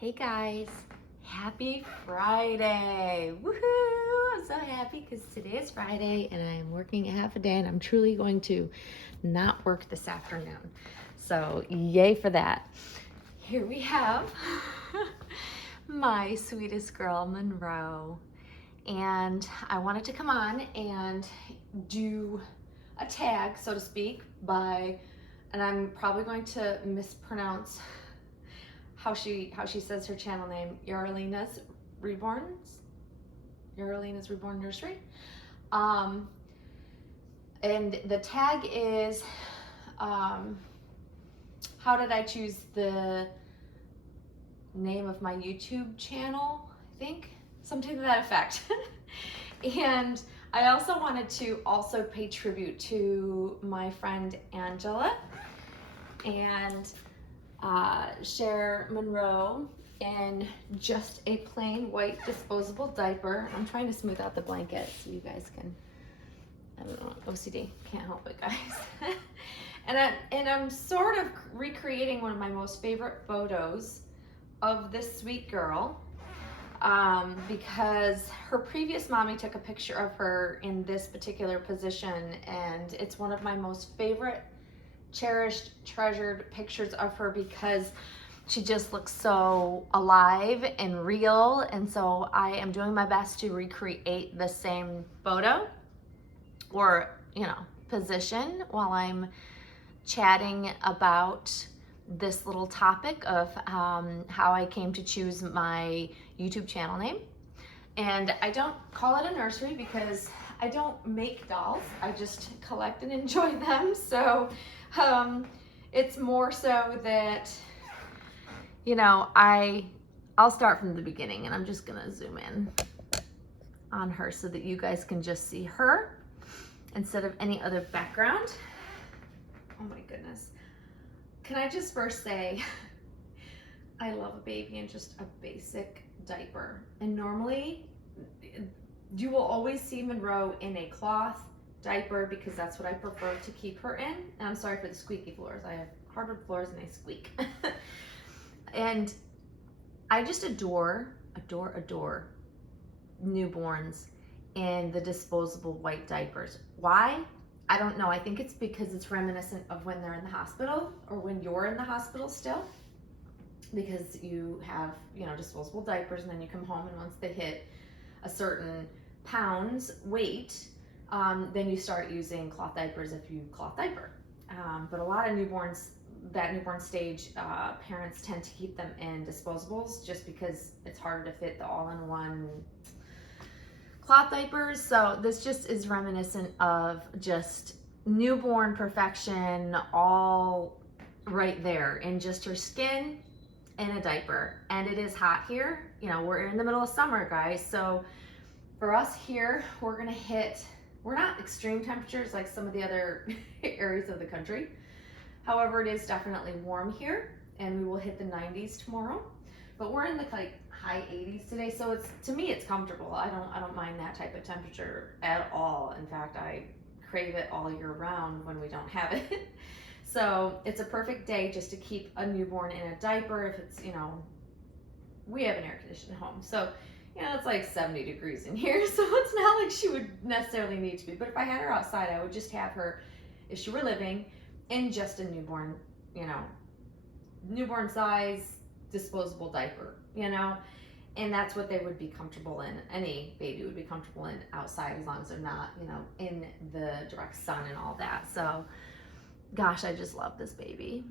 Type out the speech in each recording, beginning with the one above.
Hey guys, happy Friday. Woohoo! I'm so happy because today is Friday and I'm working a half a day and I'm truly going to not work this afternoon. So yay for that. Here we have my sweetest girl, Monroe. And I wanted to come on and do a tag, so to speak, and I'm probably going to mispronounce how she says her channel name, Yarelinas Reborn, Yarelinas Reborn Nursery. And the tag is, how did I choose the name of my YouTube channel? I think something to that effect. And I also wanted to also pay tribute to my friend Angela and share Monroe in just a plain white disposable diaper. I'm trying to smooth out the blanket so you guys can, I don't know, OCD, can't help it, guys. and I'm sort of recreating one of my most favorite photos of this sweet girl, because her previous mommy took a picture of her in this particular position, and it's one of my most favorite, cherished, treasured pictures of her because she just looks so alive and real. And so I am doing my best to recreate the same photo or, position while I'm chatting about this little topic of how I came to choose my YouTube channel name. And I don't call it a nursery because I don't make dolls. I just collect and enjoy them. So it's more so that, I'll start from the beginning, and I'm just gonna zoom in on her so that you guys can just see her instead of any other background. Oh my goodness. Can I just first say, I love a baby in just a basic diaper. And normally, you will always see Monroe in a cloth diaper because that's what I prefer to keep her in. And I'm sorry for the squeaky floors. I have hardwood floors and they squeak. And I just adore newborns in the disposable white diapers. Why? I don't know. I think it's because it's reminiscent of when they're in the hospital or when you're in the hospital still, because you have, disposable diapers, and then you come home, and once they hit a certain pounds weight, then you start using cloth diapers if you cloth diaper. But a lot of newborns, that newborn stage, parents tend to keep them in disposables just because it's harder to fit the all-in-one cloth diapers. So this just is reminiscent of just newborn perfection, all right there in just her skin in a diaper. And it is hot here. We're in the middle of summer, guys. So for us here, we're not extreme temperatures like some of the other areas of the country. However, it is definitely warm here, and we will hit the 90s tomorrow. But we're in the high 80s today, so to me it's comfortable. I don't mind that type of temperature at all. In fact, I crave it all year round when we don't have it. So it's a perfect day just to keep a newborn in a diaper. If it's, we have an air conditioned home, so it's like 70 degrees in here, so it's not like she would necessarily need to be. But if I had her outside, I would just have her, if she were living, in just a newborn, newborn size disposable diaper, and that's what they would be comfortable in. Any baby would be comfortable in outside, as long as they're not, in the direct sun and all that. So gosh, I just love this baby.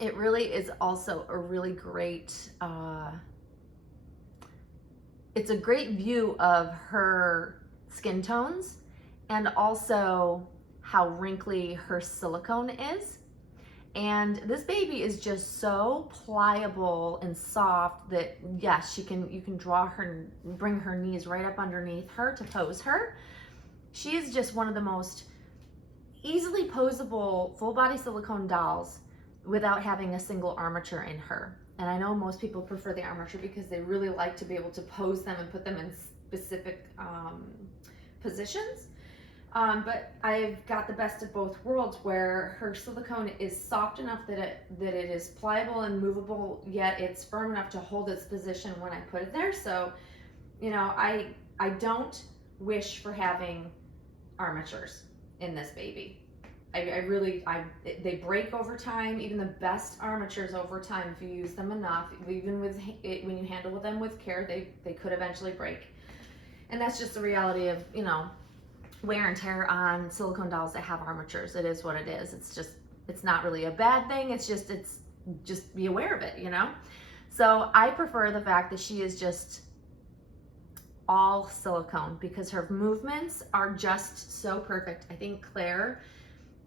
It really is also a really great, it's a great view of her skin tones and also how wrinkly her silicone is. And this baby is just so pliable and soft that yes, you can draw her, bring her knees right up underneath her to pose her. She is just one of the most easily posable full body silicone dolls without having a single armature in her. And I know most people prefer the armature because they really like to be able to pose them and put them in specific positions. But I've got the best of both worlds where her silicone is soft enough that it is pliable and movable, yet it's firm enough to hold its position when I put it there. So, you know, I don't wish for having armatures in this baby. They break over time. Even the best armatures over time, if you use them enough, even with it, when you handle them with care, they could eventually break. And that's just the reality of, you know, wear and tear on silicone dolls that have armatures. It is what it is. It's not really a bad thing. It's just be aware of it, you know? So I prefer the fact that she is just all silicone because her movements are just so perfect. I think Claire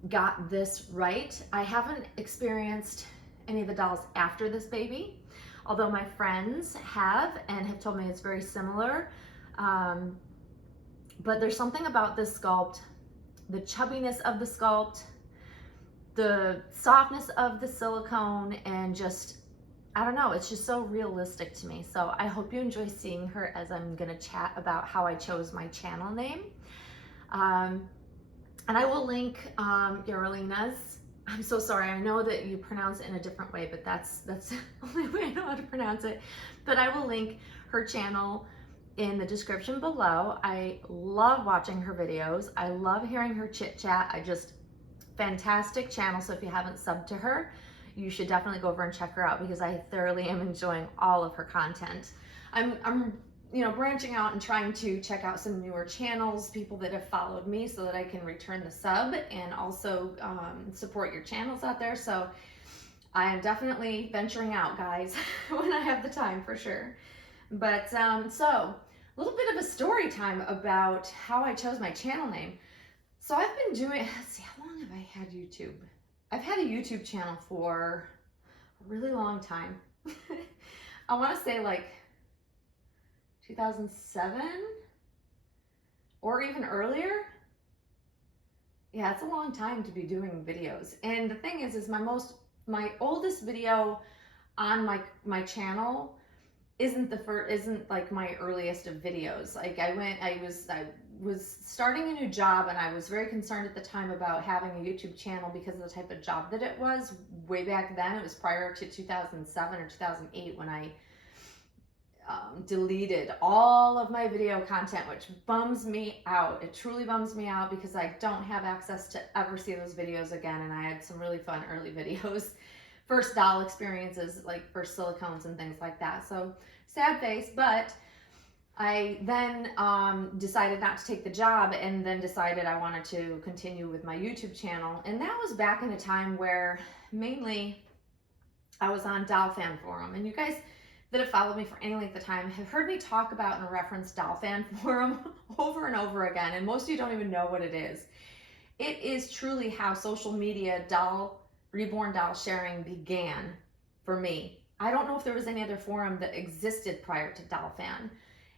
got this right. I haven't experienced any of the dolls after this baby, although my friends have and have told me it's very similar. But there's something about this sculpt, the chubbiness of the sculpt, the softness of the silicone, and just, I don't know, it's just so realistic to me. So I hope you enjoy seeing her as I'm gonna chat about how I chose my channel name. And I will link Yarelinas. I'm so sorry, I know that you pronounce it in a different way, but that's the only way I know how to pronounce it. But I will link her channel in the description below. I love watching her videos. I love hearing her chit chat. Fantastic channel. So if you haven't subbed to her, you should definitely go over and check her out because I thoroughly am enjoying all of her content. I'm you know, branching out and trying to check out some newer channels, people that have followed me so that I can return the sub and also support your channels out there. So I am definitely venturing out, guys, when I have the time for sure. But so a little bit of a story time about how I chose my channel name. So I've been doing, let's see, how long have I had YouTube? I've had a YouTube channel for a really long time. I want to say like 2007 or even earlier. Yeah, it's a long time to be doing videos. And the thing is my oldest video on my channel isn't like my earliest of videos. Like I was starting a new job and I was very concerned at the time about having a YouTube channel because of the type of job that it was. Way back then, it was prior to 2007 or 2008 when I deleted all of my video content, which bums me out. It truly bums me out because I don't have access to ever see those videos again. And I had some really fun early videos, first doll experiences, like first silicones and things like that. So sad face, but I then decided not to take the job and then decided I wanted to continue with my YouTube channel. And that was back in a time where mainly I was on Doll Fan Forum. And you guys that have followed me for any length of time have heard me talk about and reference Doll Fan Forum over and over again. And most of you don't even know what it is. It is truly how social media Reborn doll sharing began for me. I don't know if there was any other forum that existed prior to Doll Fan.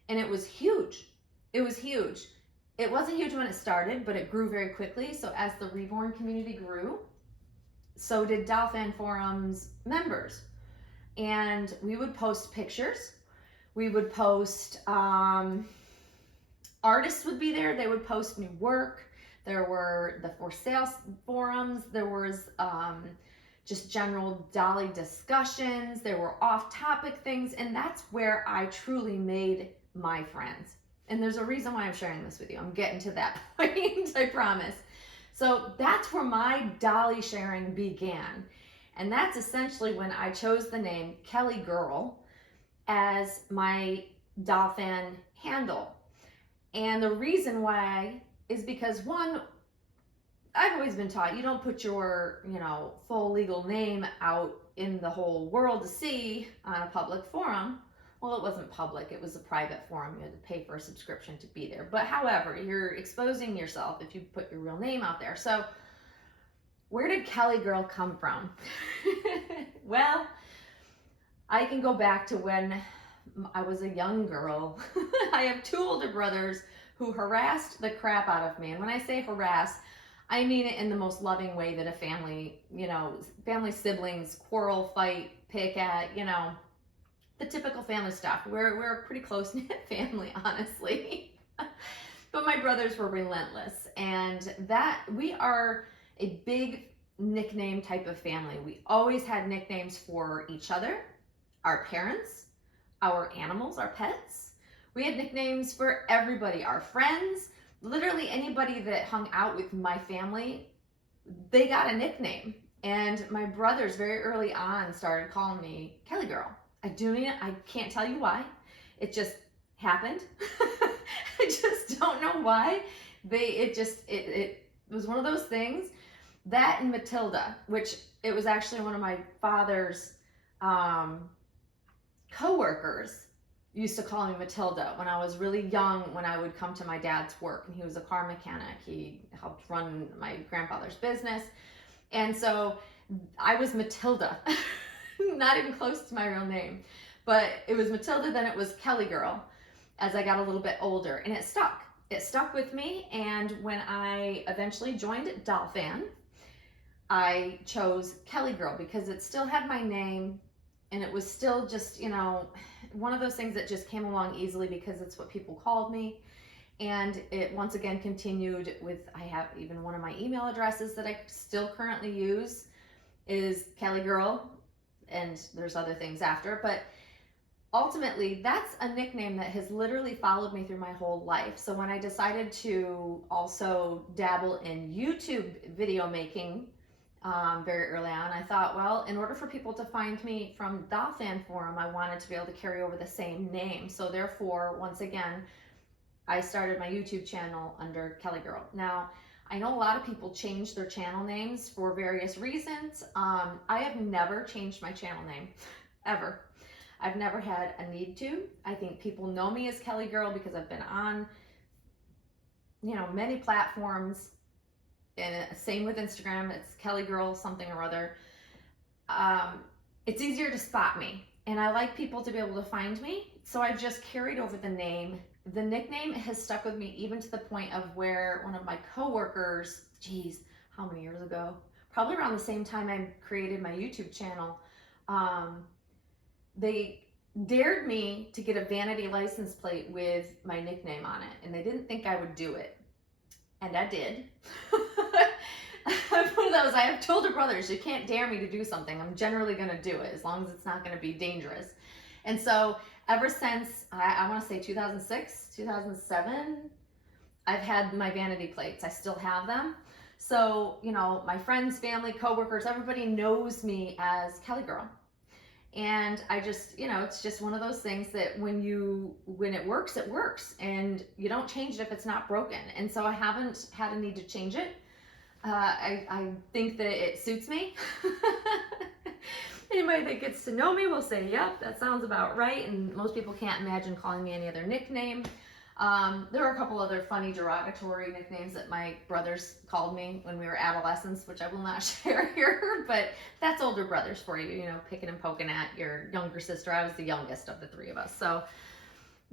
And it was huge. It was huge. It wasn't huge when it started, but it grew very quickly. So as the Reborn community grew, so did Doll Fan Forum's members. And we would post pictures. We would post, artists would be there. They would post new work. There were the for sale forums. There was just general dolly discussions. There were off-topic things. And that's where I truly made my friends. And there's a reason why I'm sharing this with you. I'm getting to that point, I promise. So that's where my dolly sharing began. And that's essentially when I chose the name Kelly Girl as my Doll Fan handle. And the reason why is because, one, I've always been taught you don't put your, full legal name out in the whole world to see on a public forum. Well, it wasn't public, it was a private forum. You had to pay for a subscription to be there. But however, you're exposing yourself if you put your real name out there. So where did Kelly Girl come from? Well, I can go back to when I was a young girl. I have two older brothers who harassed the crap out of me. And when I say harass, I mean it in the most loving way that a family, family siblings quarrel, fight, pick at, the typical family stuff. We're a pretty close-knit family, honestly. But my brothers were relentless, and that we are a big nickname type of family. We always had nicknames for each other, our parents, our animals, our pets. We had nicknames for everybody, our friends, literally anybody that hung out with my family, they got a nickname. And my brothers very early on started calling me Kelly Girl. I can't tell you why. It just happened. I just don't know why. It was one of those things. That and Matilda, which it was actually one of my father's coworkers used to call me Matilda when I was really young, when I would come to my dad's work, and he was a car mechanic. He helped run my grandfather's business. And so I was Matilda, not even close to my real name, but it was Matilda, then it was Kelly Girl as I got a little bit older, and it stuck. It stuck with me, and when I eventually joined Doll Fan, I chose Kelly Girl because it still had my name, and it was still just, one of those things that just came along easily because it's what people called me. And it once again continued with, I have even one of my email addresses that I still currently use is Kelly Girl, and there's other things after, but ultimately that's a nickname that has literally followed me through my whole life. So when I decided to also dabble in YouTube video making very early on, I thought, well, in order for people to find me from Doll Fan Forum, I wanted to be able to carry over the same name. So therefore, once again, I started my YouTube channel under Kelly Girl. Now, I know a lot of people change their channel names for various reasons. I have never changed my channel name, ever. I've never had a need to. I think people know me as Kelly Girl because I've been on, many platforms, and same with Instagram. It's Kelly Girl something or other. It's easier to spot me, and I like people to be able to find me, so I've just carried over the name. The nickname has stuck with me even to the point of where one of my coworkers, geez, how many years ago? Probably around the same time I created my YouTube channel, they dared me to get a vanity license plate with my nickname on it, and they didn't think I would do it, and I did. I'm one of those, I have two older brothers, you can't dare me to do something. I'm generally going to do it as long as it's not going to be dangerous. And so ever since, I want to say 2006, 2007, I've had my vanity plates. I still have them. So, my friends, family, coworkers, everybody knows me as Kelly Girl. And I just, it's just one of those things that when it works, it works. And you don't change it if it's not broken. And so I haven't had a need to change it. I think that it suits me. Anybody that gets to know me will say, yep, that sounds about right. And most people can't imagine calling me any other nickname. There are a couple other funny derogatory nicknames that my brothers called me when we were adolescents, which I will not share here, but that's older brothers for you, picking and poking at your younger sister. I was the youngest of the three of us. So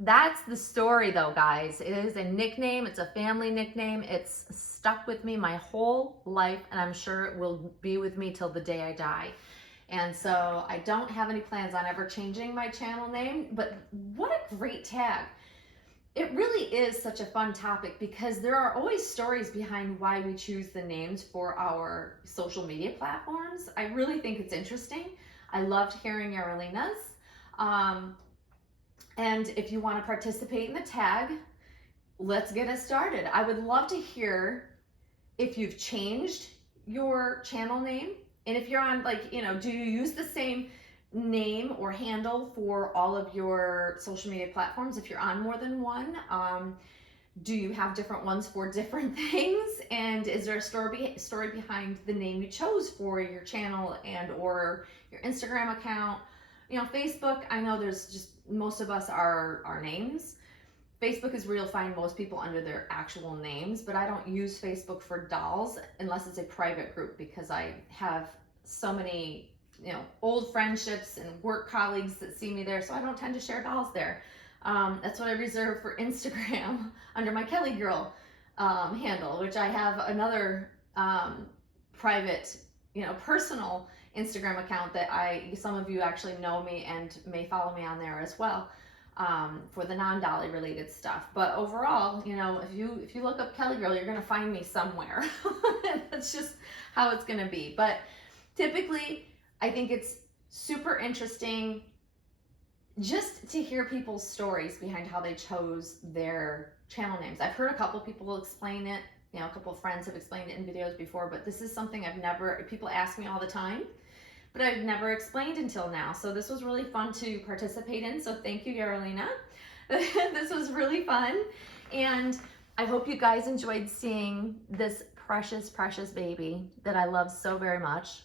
that's the story though, guys. It is a nickname. It's a family nickname. It's stuck with me my whole life, and I'm sure it will be with me till the day I die. And so I don't have any plans on ever changing my channel name, but what a great tag. It really is such a fun topic because there are always stories behind why we choose the names for our social media platforms. I really think it's interesting. I loved hearing Yarelinas. And if you want to participate in the tag, let's get it started. I would love to hear if you've changed your channel name, and if you're on, do you use the same name or handle for all of your social media platforms if you're on more than one? Do you have different ones for different things? And is there a story behind the name you chose for your channel and or your Instagram account? Facebook, I know there's just, most of us are our names. Facebook is where you'll find most people under their actual names, but I don't use Facebook for dolls unless it's a private group because I have so many, old friendships and work colleagues that see me there, so I don't tend to share dolls there. That's what I reserve for Instagram under my Kelly Girl handle, which I have another private, personal Instagram account that some of you actually know me and may follow me on there as well. for the non-dolly related stuff. But overall, you know, if you look up Kelly Girl, you're gonna find me somewhere. That's just how it's gonna be. But typically, I think it's super interesting just to hear people's stories behind how they chose their channel names. I've heard a couple people explain it. You know, a couple of friends have explained it in videos before, but this is something I've never, people ask me all the time, but I've never explained until now. So this was really fun to participate in. So thank you, Yarelina. This was really fun. And I hope you guys enjoyed seeing this precious, precious baby that I love so very much.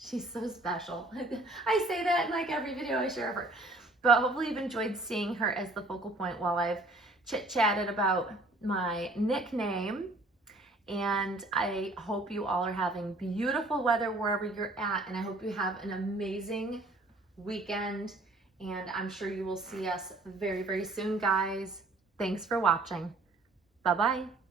She's so special. I say that in like every video I share of her. But hopefully you've enjoyed seeing her as the focal point while I've chit-chatted about my nickname. And I hope you all are having beautiful weather wherever you're at. And I hope you have an amazing weekend. And I'm sure you will see us very, very soon, guys. Thanks for watching. Bye-bye.